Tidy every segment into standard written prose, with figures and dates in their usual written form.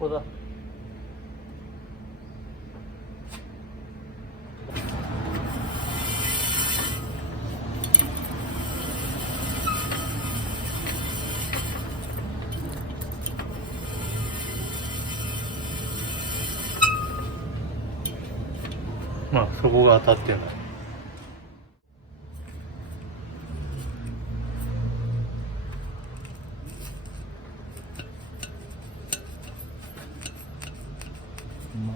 こだ。まあそこが当たってない。ま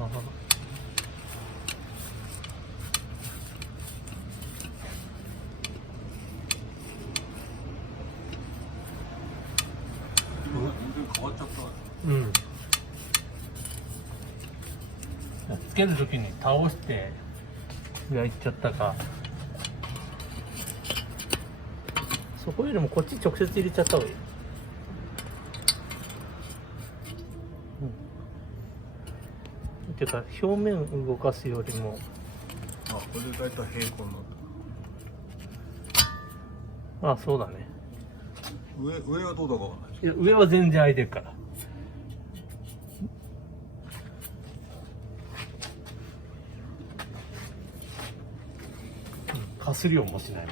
あ全然変わっちゃった。うん。つけるときに倒して焼いちゃったか。そこよりもこっち直接入れちゃった方がいい。っていうか表面動かすよりも、あ、これで大体平行になっあ、そうだね。た。上はどうだかわかんないです。いや上は全然空いてるから。かすり音もしない。